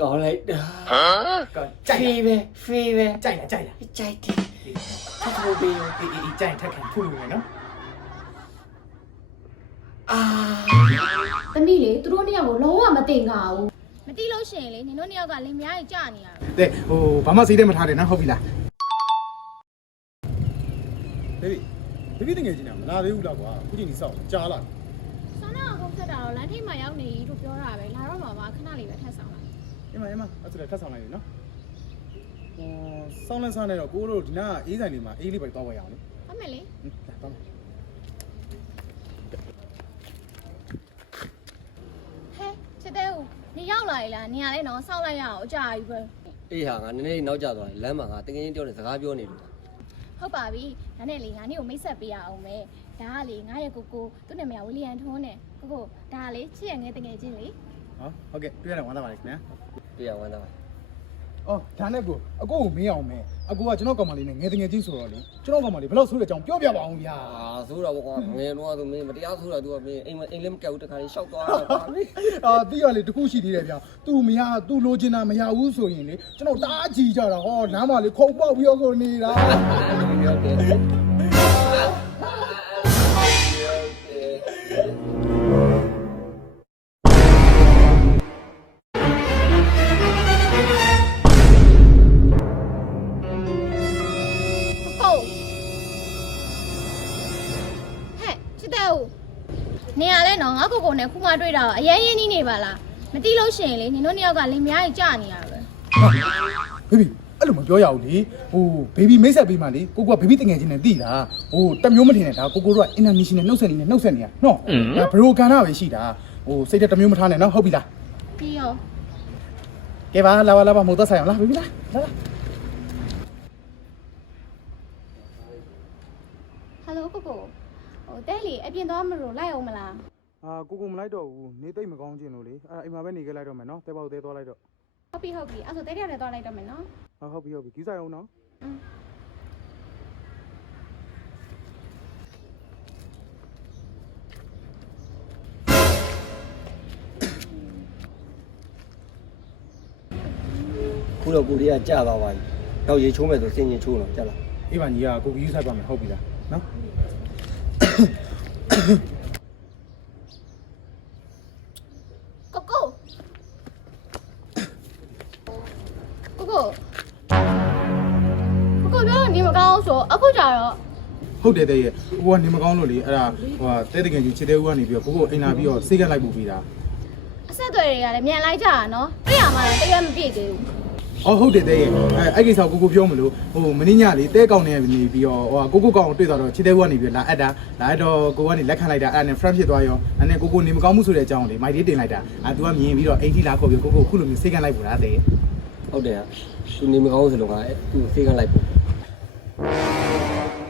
搞来的，飞呗，飞呗，ကြိုက်လား 摘的，他头呗， အေးကြိုက်ထက်ခံဖူးလို့မယ်နော် 啊， သမီးလေသူတို့နှစ်ယောက်ကိုလုံးဝမတင်ကြဘူး မတိလို့ရှိရင်လေနင်တို့နှစ်ယောက်ကလင်မယားကြီးကြာနေရတာ တဲ့ဟိုဘာမှစိတ်ထဲမထားတယ်နော်ဟုတ်ပြီလား ဘေဘီတကယ်ကြီးနာမလာသေးဘူးလားကွာခုချိန်ကြီးစောက်ကြားလာ ဆောင်းတော့အခုဆက်တာတော့လမ်းထိပ်မှာရောက်နေပြီလို့ပြောတာပဲလာတော့မှာပါခဏလေးပဲထပ်ဆောင်လိုက် အမအဲ့ဆိုလည်းထပ်ဆောင်လိုက်ပြီနော်စောင်းလန်းစားနေတော့ကိုတို့ဒီနာအေးဆိုင်လေးမှာအေးလေးပဲတောက်ဝဲရအောင်လေ ဟုတ်မယ်လေ လာတော့ ဟဲ့ချစ်တဲ့ဦးနေရောက်လာပြီလားနေရလဲတော့စောင့်လိုက်ရအောင်အကြာကြီးပဲ 哎呀，俺那里闹家多，来嘛，俺等人叫你自家表呢。 ဟုတ်ပါပြီဒါနဲ့လေငါနေကိုမိတ်ဆက်ပေးရအောင်မယ်ဒါကလေငါရဲ့ကိုကိုသူ့နာမည်ကဝီလီယံထွန်းနဲ့ကိုကိုဒါကလေချစ်ရငယ်တငယ်ချင်းလေ ဟောဟုတ်ကဲ့တွေ့ရတယ်ဝမ်းသာပါလေခင်ဗျာ 对呀，完了。 အော်ဒါနဲ့ကိုအကိုကိုမေးအောင်မယ်အကိုကကျွန်တော်ကောင်မလေးနဲ့ငယ်တငယ်ချင်းဆိုတော့လေကျွန်တော်ကောင်မလေးဘယ်လောက်ဆိုးတဲ့အကြောင်းပြောပြပါအောင်ဗျာ 啊，收了我讲，没弄啊都没，没底下收了都没，因为搞这看你少多了。 အာပြီးရလေတခုရှိသေးတယ်ဗျာ तू မရ तू လိုချင်တာမရဘူးဆိုရင်လေကျွန်တော်တားကြည့်ကြတာဟောလမ်းမှာလေခုံပေါက်ပြီးတော့ကိုနေတာ ကိုဟဲ့ချစ်တဲ့ဦးနေရလဲနော်ငါကိုကိုနဲ့ခုမှတွေ့တာအရင်ရင်းနှီးနေပါလားမတိလို့ရှိရင်လေနင်တို့နှစ်ယောက်ကလင်မယားကြီးကြာနေရတာပဲ ဘေဘီအဲ့လိုမပြောရဘူးလေဟိုဘေဘီမိတ်ဆက်ပေးမှလေကိုကဘေဘီတငယ်ချင်းနဲ့တိတာဟိုတမျိုးမထင်နဲ့ဒါကိုတို့က international နှုတ်ဆက်နေနော်ဒါဘရိုကန်နာပဲရှိတာဟိုစိတ်တမျိုးမထားနဲ့နော်ဟုတ်ပြီလား ပြီးရော ကဲပါလာပါမို့သက်ဆိုင်အောင်လားဘေဘီလားလာ ဟယ်လိုကိုကိုဟိုတဲလီအပြင်သွားမလို့လိုက်အောင်မလား အာကိုမလိုက်တော့ဘူးနေသိမ့်မကောင်းခြင်းလို့လေအဲ့အိမ်မှာပဲနေခဲ့လိုက်တော့မယ်နော်တဲပေါက်တဲသွားလိုက်တော့ ဟုတ်ပြီအဲ့ဆိုတဲတယောက်လည်းသွားလိုက်တော့မယ်နော် ဟုတ်ပြီကြီးဆိုင်အောင်နော် ခုတော့ကိုလေးကကြာသွားပါပြီ။တော့ရေချိုးမယ်ဆိုစင်ရင်ချိုးတော့ကြာလား အေးပါညီကကိုကြီးဆိုင်ပါမယ်ဟုတ်ပြီလားနော် ကိုကိုပြောနေမကောင်းဆိုအခုကြတော့ ဟုတ်တယ်တဲ့ရဲ့ကိုကနေမကောင်းလို့လေအဲ့ဒါဟိုတဲတကယ်ကြီးချစ်တဲ့ဦးကနေပြီးတော့ကိုအိမ်လာပြီးတော့စိတ်ကလိုက်ပို့ပေးတာ အဆက်အသွယ်တွေကလည်းမြန်လိုက်ကြတာနော်တွေ့ရမှာလည်းတကယ်မပြည့်သေးဘူး အော်ဟုတ်တယ်တဲ့ရဲ့အဲ့ကိစ္စကိုပြောမလို့ဟိုမင်းညလေးတဲကောင်နေနေပြီးတော့ဟိုကိုကောင်တွေ့သွားတော့ချစ်တဲ့ဦးကနေပြီးလာအပ်တာလာတော့ကိုကနေလက်ခံလိုက်တာအဲ့နဲ့ friend ဖြစ်သွားရောအဲ့နဲ့ကိုနေမကောင်းမှုဆိုတဲ့အကြောင်းလေမိုက်လေးတင်လိုက်တာသူကမြင်ပြီးတော့အိမ်ထိလာခေါ်ပြီးကိုခုလိုမျိုးစိတ်ကလိုက်ပို့တာတဲ့ ။ဟုတ်တယ်။သူနေမကောင်းဆိုတော့ကသူစေးကလိုက်ပို့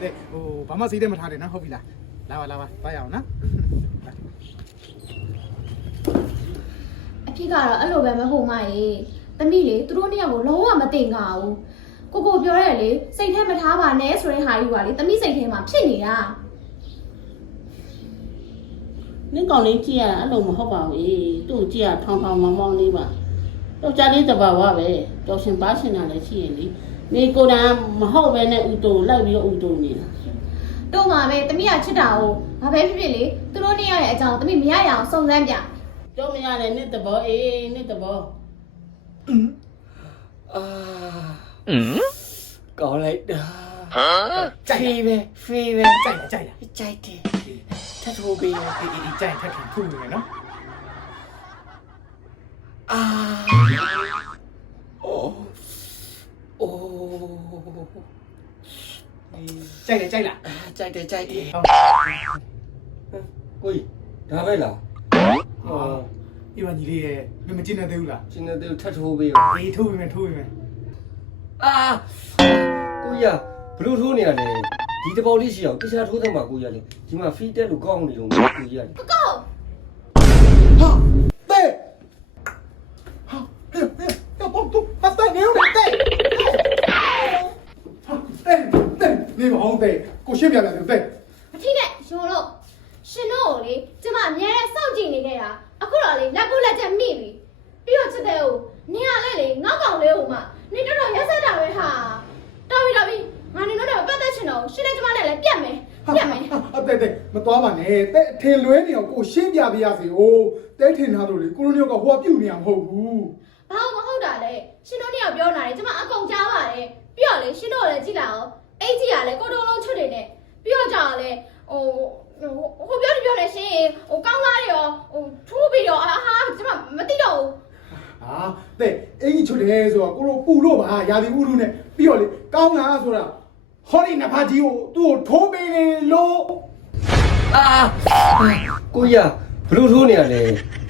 တဲ့ဟိုဘာမှစိတ်ထဲမထားတယ်နော်ဟုတ်ပြီလားလာပါသွားရအောင်နော် အဖြစ်ကတော့အဲ့လိုပဲမဟုတ်မရေသမီးလေသူတို့နှစ်ယောက်ကိုလုံးဝမတင်ကြဘူးကိုကိုပြောရဲလေစိတ်ထဲမထားပါနဲ့ဆိုတဲ့ဟာကြီးကလေသမီးစိတ်ထဲမှာဖြစ်နေတာ နင့်ကောင်လေးကြည့်ရအဲ့လိုမဟုတ်ပါဘူးသူ့ကြည့်ရထောင်မောင်းလေးပါတော့ကြားလေးတဘာဝပဲတော်ရှင်ပါရှင်တာလည်းရှိရင်လေနေကိုယ်တိုင်မဟုတ်ပဲနဲ့ဥတုလိုက်ပြီးတော့ဥတုနေတာ တို့မှာပဲသမီးကချစ်တာကိုဘာပဲဖြစ်ဖြစ်လေသူတို့နှစ်ယောက်ရဲ့အကြောင်းသမီးမရရအောင်စုံစမ်းပြ ကြောက်မရတယ်နင့်တဘောနင့်တဘော ။搞来的。飞呗，飞呗， ကြိုက်လား 摘的，他头呗。 အေးကြိုက်ထက်ခံဖူးလို့မယ်နော် 啊，哦，哦， ကြိုက်လား 摘的，摘的。 ဟုတ် ကိုကြီးဒါပဲလား အေးပါညီလေးရဲ့မကျင်းနေသေးဘူးလား ကျင်းတဲ့ထပ်ထိုးပေး အေးထိုးပြီမယ် အာကိုကြီးဘလို့ထိုးနေရလဲဒီတပေါက်လေးရှိအောင်တခြားထိုးသမှာကိုကြီးလေဒီမှာဖီးတက်လို့ကောင်းနေတော့ကိုကြီးလေ ကိုကို ဟာတဲ့ဟာတော့တော့ပတ်တဲ့နေဦးတဲ့နေမအောင်တဲ့ကိုရှင်းပြတယ်တဲ့ မထိနဲ့ရောလို့ရှင်တို့ကိုလေကျမအများနဲ့စောင့်ကြည့်နေခဲ့တာအခုတော့လေလက်ပုတ်လက်ချက်မိပြီပြ ပြီးတော့ချစ်တဲ့ဦးနင်ကလည်းလေငေါကောင်လေးဦးမနင်တော်တော်ရက်ဆက်တာပဲဟာတော်ပြီငါနင်တို့တော့ပတ်သက်ချင်တော့ရှင်းတဲ့ကျမနဲ့လည်းပြတ်မယ်အတဲ့မသွားပါနဲ့တဲ့ထင်လွဲနေအောင်ကိုရှင်းပြပေးရစေ။ဟိုတဲထင်ထားလို့လေကိုလိုမျိုးကဟိုကပြုတ်နေအောင်မဟုတ်ဘူး ဘာလို့မဟုတ်တာလဲရှင်တို့နှစ်ယောက်ပြောနေတယ်ကျမအကုန်ကြားပါတယ်ပြီးတော့လေရှင်တို့လည်းကြည့်လာအောင်အဲ့ကြီးကလည်းကိုတုံးလုံးချွတ်နေတယ်ပြီးတော့ကြောင်လည်းဟိုပြောနေရှင်ဟိုကောင်းသားတွေရောဟိုထူးပြီးတော့ဟာကျမမသိတော့ဘူး ။ဟာတဲ့အင်ကြီးချွတ်တယ်ဆိုတော့ကိုလိုပူလို့ပါရာသီဥတုနဲ့ပြီးတော့လေကောင်းလားဆိုတာဟောဒီနဖာကြီးကိုသူ့ကိုထိုးပေးလေလို့ အာကိုရဘလို့ထိုးနေရလဲ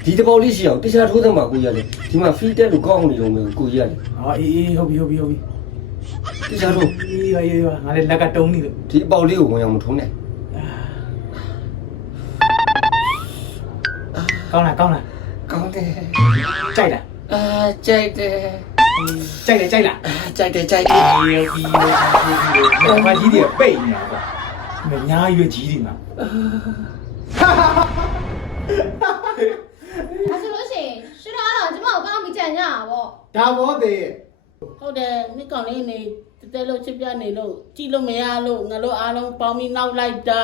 ဒီတပေါက်လေးရှိအောင်တခြားထိုးသမှာကိုရလေဒီမှာဖီတက်လို့ကောင်းနေလို့မျိုးကိုရလေ ။ဟာအေးဟုတ်ပြီ တခြားထိုး ။အေးပါငါလည်းလက်ကတုံးနေလို့ ဒီအပေါက်လေးကိုဝင်အောင်မထိုးနဲ့ ကောင်းလား ကောင်းတယ် ကြိုက်လား အာကြိုက်တယ် ကြိုက်လား ကြိုက်တယ် အေးပြီမကြီးတွေပိတ်နေတာကွာမညာရွက်ကြီးတွေမှာ ဒါဆိုလို့ရှိရင်ရှင်တို့ကတော့ကျမကိုကောင်းပြီးကြံကြတာပေါ့ ဒါဘောတဲ့ ဟုတ်တယ်နှစ်ကောင်လေးနေတဲလို့ချစ်ပြနေလို့ကြည့်လို့မရလို့ငါတို့အားလုံးပေါင်းပြီးနောက်လိုက်တာ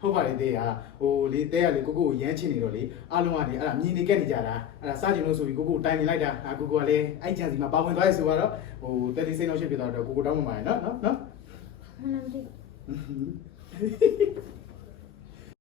ဟုတ်ပါလေတဲ့ဟာဟိုလေတဲ့ကလေကိုကိုကိုရမ်းချင်နေတော့လေအားလုံးကလေအဲ့ဒါမြင်နေခဲ့နေကြတာအဲ့ဒါစားကျင်လို့ဆိုပြီးကိုကိုတိုင်နေလိုက်တာကိုကိုကလည်းအဲ့ကြံစီမှာပါဝင်သွားရဆိုတော့ဟိုတက်တိစိတ်နှောက်ရှက်ပြသွားတော့ကိုကိုတောင်းမှမှာနော် မှန်လားမသိဘူး